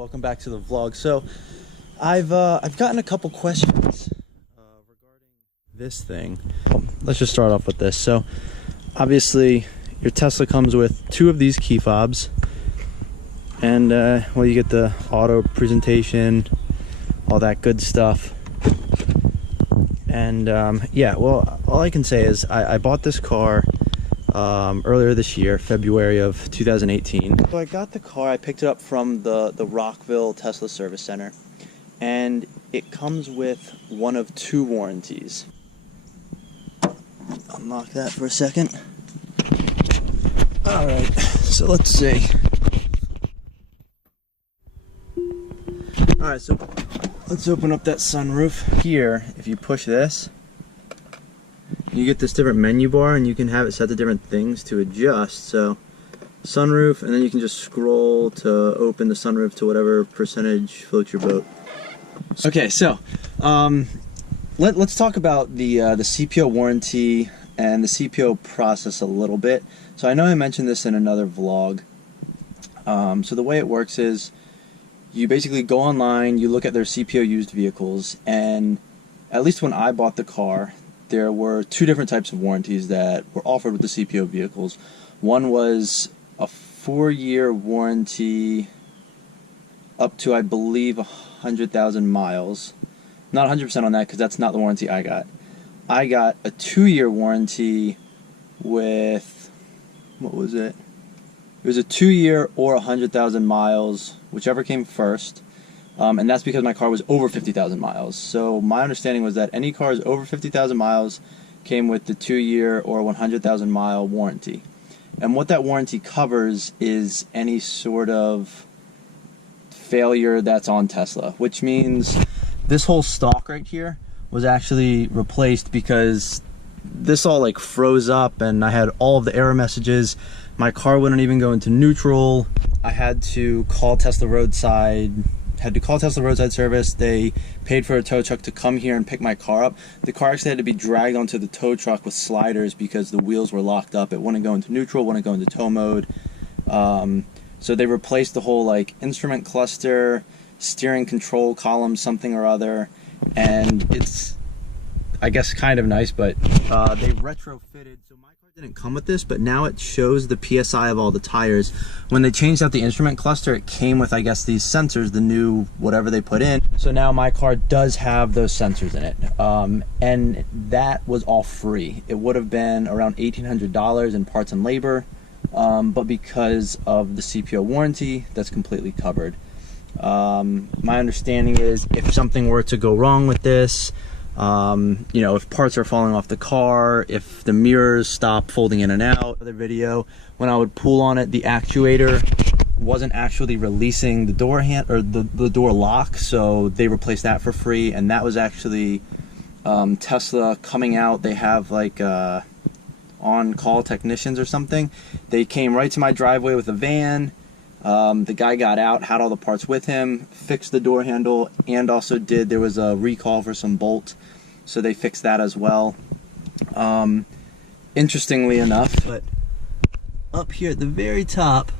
welcome back to the vlog. So I've gotten a couple questions regarding this thing. Let's just start off with this. So obviously your Tesla comes with two of these key fobs, and well, you get the auto presentation, all that good stuff. And yeah, well, all I can say is I bought this car earlier this year, February of 2018. So I got the car, I picked it up from the Rockville Tesla Service Center, and it comes with one of two warranties. Unlock that for a second. Alright, so let's see. Alright, so let's open up that sunroof. Here, if you push this, you get this different menu bar, and you can have it set to different things to adjust. So sunroof, and then you can just scroll to open the sunroof to whatever percentage floats your boat. Okay, so let's talk about the CPO warranty and the CPO process a little bit. So I know I mentioned this in another vlog. So the way it works is you basically go online, you look at their CPO used vehicles, and at least when I bought the car, there were two different types of warranties that were offered with the CPO vehicles. One was a 4-year warranty up to, I believe, 100,000 miles. Not 100% on that, because that's not the warranty I got. I got a 2-year warranty with, what was it? It was a 2-year or 100,000 miles, whichever came first. And that's because my car was over 50,000 miles. So my understanding was that any cars over 50,000 miles came with the 2-year or 100,000 mile warranty. And what that warranty covers is any sort of failure that's on Tesla, which means this whole stalk right here was actually replaced because this all like froze up, and I had all of the error messages. My car wouldn't even go into neutral. I had to call Tesla roadside service. They paid for a tow truck to come here and pick my car up. The car actually had to be dragged onto the tow truck with sliders because the wheels were locked up. It wouldn't go into neutral, wouldn't go into tow mode. So they replaced the whole like instrument cluster, steering control column, something or other, and it's, I guess, kind of nice, but they retrofitted. So my car didn't come with this, but now it shows the PSI of all the tires. When they changed out the instrument cluster, it came with, I guess, these sensors, the new whatever they put in. So now my car does have those sensors in it, and that was all free. It would have been around $1,800 in parts and labor, but because of the CPO warranty, that's completely covered. My understanding is if something were to go wrong with this, you know, if parts are falling off the car, if the mirrors stop folding in and out. Other video, when I would pull on it, the actuator wasn't actually releasing the door hand or the door lock, so they replaced that for free. And that was actually Tesla coming out. They have like on-call technicians or something. They came right to my driveway with a van. The guy got out, had all the parts with him, fixed the door handle, and also there was a recall for some bolt, so they fixed that as well. Interestingly enough, but up here at the very top,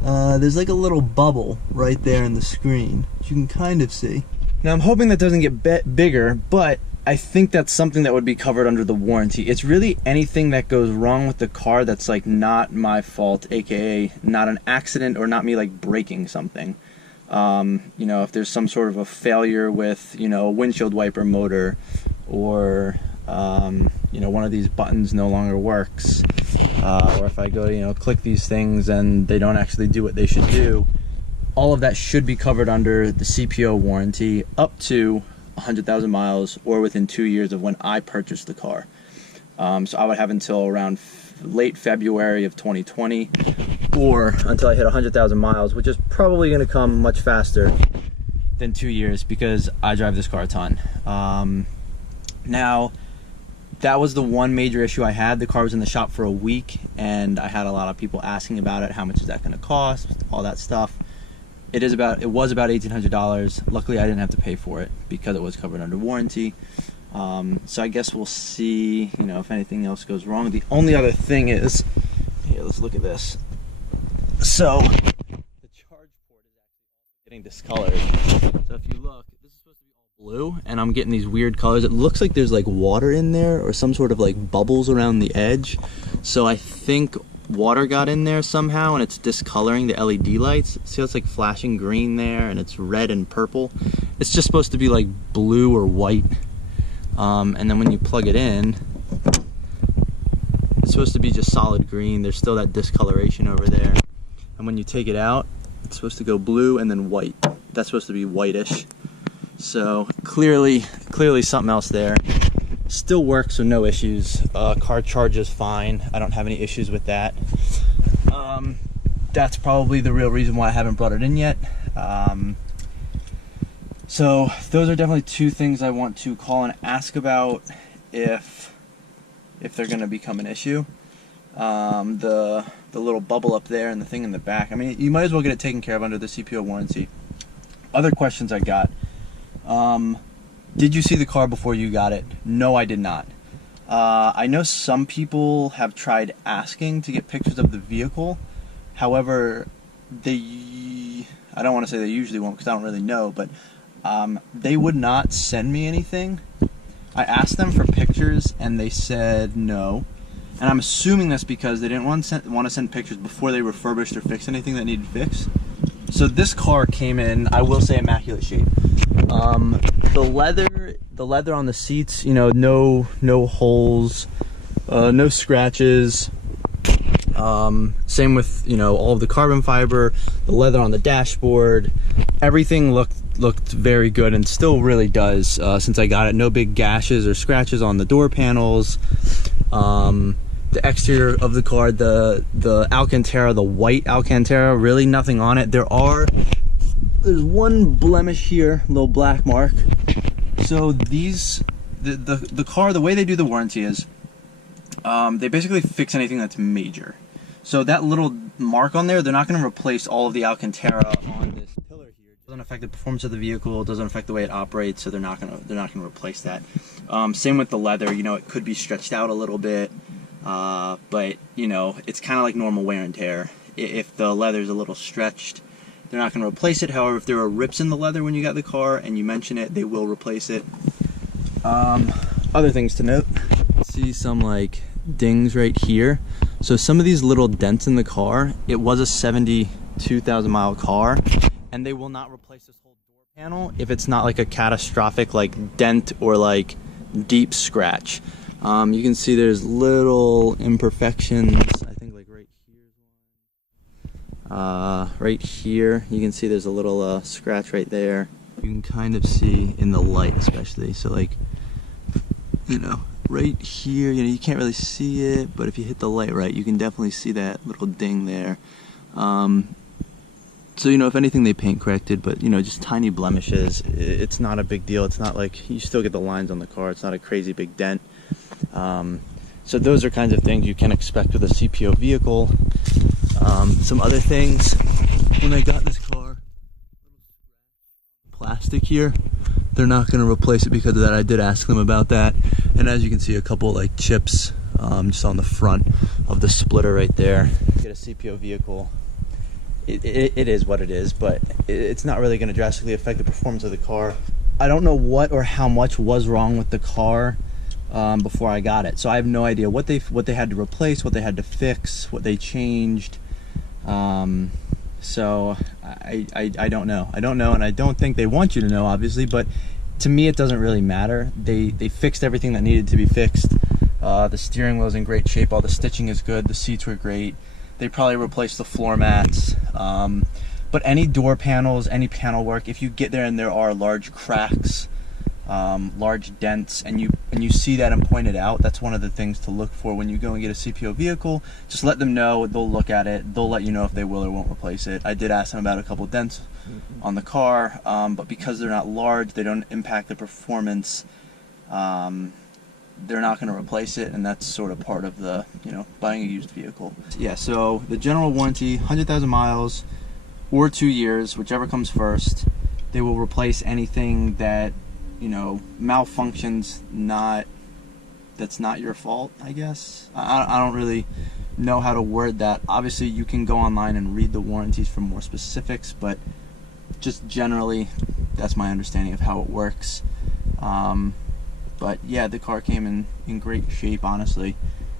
there's like a little bubble right there in the screen, which you can kind of see. Now I'm hoping that doesn't get bigger, but I think that's something that would be covered under the warranty. It's really anything that goes wrong with the car that's like not my fault, aka not an accident or not me like breaking something. You know, if there's some sort of a failure with, you know, a windshield wiper motor, or you know, one of these buttons no longer works, or if I go to, you know, click these things and they don't actually do what they should do, all of that should be covered under the CPO warranty up to 100,000 miles or within 2 years of when I purchased the car. So I would have until around late February of 2020, or until I hit 100,000 miles, which is probably going to come much faster than 2 years because I drive this car a ton. Now, that was the one major issue I had. The car was in the shop for a week, and I had a lot of people asking about it. How much is that going to cost? All that stuff. It was about $1,800. Luckily, I didn't have to pay for it because it was covered under warranty. So I guess we'll see, you know, if anything else goes wrong. The only other thing is, here, let's look at this. So the charge port is Getting discolored. So if you look, this is supposed to be all blue, and I'm getting these weird colors. It looks like there's like water in there or some sort of like bubbles around the edge. So I think water got in there somehow and it's discoloring the LED lights. See how it's like flashing green there and it's red and purple? It's just supposed to be like blue or white. And then when you plug it in, it's supposed to be just solid green. There's still that discoloration over there. And when you take it out, it's supposed to go blue and then white. That's supposed to be whitish. So clearly something else there. Still works, so no issues. Car charges fine. I don't have any issues with that. That's probably the real reason why I haven't brought it in yet. So those are definitely two things I want to call and ask about if they're going to become an issue. The little bubble up there and the thing in the back. I mean, you might as well get it taken care of under the CPO warranty. Other questions I got. Did you see the car before you got it? No, I did not. I know some people have tried asking to get pictures of the vehicle. However, I don't want to say they usually won't because I don't really know, but they would not send me anything. I asked them for pictures and they said no. And I'm assuming that's because they didn't want to send pictures before they refurbished or fixed anything that needed fixed. So this car came in, I will say, immaculate shape. The leather on the seats, you know, no holes, no scratches. Same with, you know, all of the carbon fiber, the leather on the dashboard. Everything looked very good and still really does since I got it. No big gashes or scratches on the door panels. The exterior of the car, the Alcantara, the white Alcantara, really nothing on it. There's one blemish here, little black mark. So the car, the way they do the warranty is they basically fix anything that's major. So that little mark on there, they're not going to replace all of the Alcantara on this pillar here. It doesn't affect the performance of the vehicle, it doesn't affect the way it operates, so they're not going to replace that. Same with the leather, you know, it could be stretched out a little bit. But you know, it's kind of like normal wear and tear. If the leather's a little stretched, they're not going to replace it. However, if there are rips in the leather when you got the car and you mention it, they will replace it. Other things to note, see some like dings right here. So some of these little dents in the car, it was a 72,000 mile car, and they will not replace this whole door panel if it's not like a catastrophic like dent or like deep scratch. You can see there's little imperfections, I think like right here. Right here, you can see there's a little scratch right there. You can kind of see in the light especially, so like, you know, right here, you know, you can't really see it, but if you hit the light right, you can definitely see that little ding there. So, you know, if anything, they paint corrected, but, you know, just tiny blemishes. It's not a big deal. It's not like, you still get the lines on the car. It's not a crazy big dent. So those are kinds of things you can expect with a CPO vehicle. Some other things, when I got this car, plastic here, they're not going to replace it because of that. I did ask them about that. And as you can see, a couple like chips just on the front of the splitter right there. Get a CPO vehicle. It is what it is, but it's not really going to drastically affect the performance of the car. I don't know what or how much was wrong with the car before I got it, so I have no idea what they had to replace, what they had to fix, what they changed. So I don't know. I don't know, and I don't think they want you to know, obviously. But to me, it doesn't really matter. They fixed everything that needed to be fixed. The steering wheel's in great shape. All the stitching is good. The seats were great. They probably replaced the floor mats. But any door panels, any panel work, if you get there and there are large cracks, large dents, and you see that and point it out, that's one of the things to look for when you go and get a CPO vehicle. Just let them know. They'll look at it. They'll let you know if they will or won't replace it. I did ask them about a couple dents on the car, but because they're not large, they don't impact the performance. They're not going to replace it, and that's sort of part of the, you know, buying a used vehicle. Yeah, so the general warranty, 100,000 miles or 2 years, whichever comes first. They will replace anything that, you know, malfunctions, that's not your fault, I guess. I don't really know how to word that. Obviously, you can go online and read the warranties for more specifics, but just generally, that's my understanding of how it works. But yeah, the car came in great shape, honestly.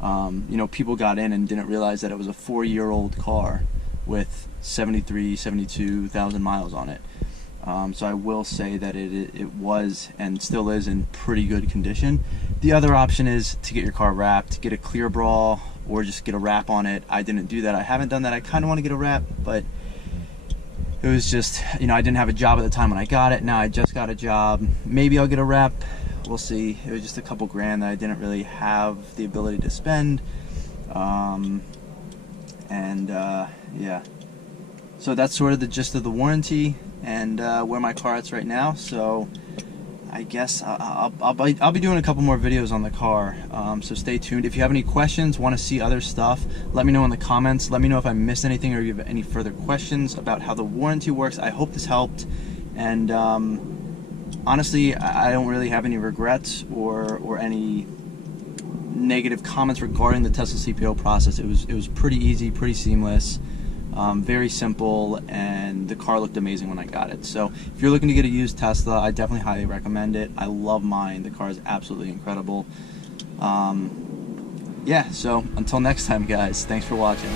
You know, people got in and didn't realize that it was a 4-year-old car with 72,000 miles on it. So I will say that it was and still is in pretty good condition. The other option is to get your car wrapped, get a clear brawl, or just get a wrap on it. I didn't do that. I haven't done that. I kind of want to get a wrap, but it was just, you know, I didn't have a job at the time when I got it. Now I just got a job. Maybe I'll get a wrap. We'll see. It was just a couple grand that I didn't really have the ability to spend. Yeah. So that's sort of the gist of the warranty and where my car is right now. So I guess I'll be doing a couple more videos on the car. So stay tuned. If you have any questions, want to see other stuff, let me know in the comments. Let me know if I missed anything or you have any further questions about how the warranty works. I hope this helped. And honestly, I don't really have any regrets or any negative comments regarding the Tesla CPO process. It was pretty easy, pretty seamless, very simple, and the car looked amazing when I got it. So if you're looking to get a used Tesla, I definitely highly recommend it. I love mine. The car is absolutely incredible. Yeah, so until next time, guys, thanks for watching.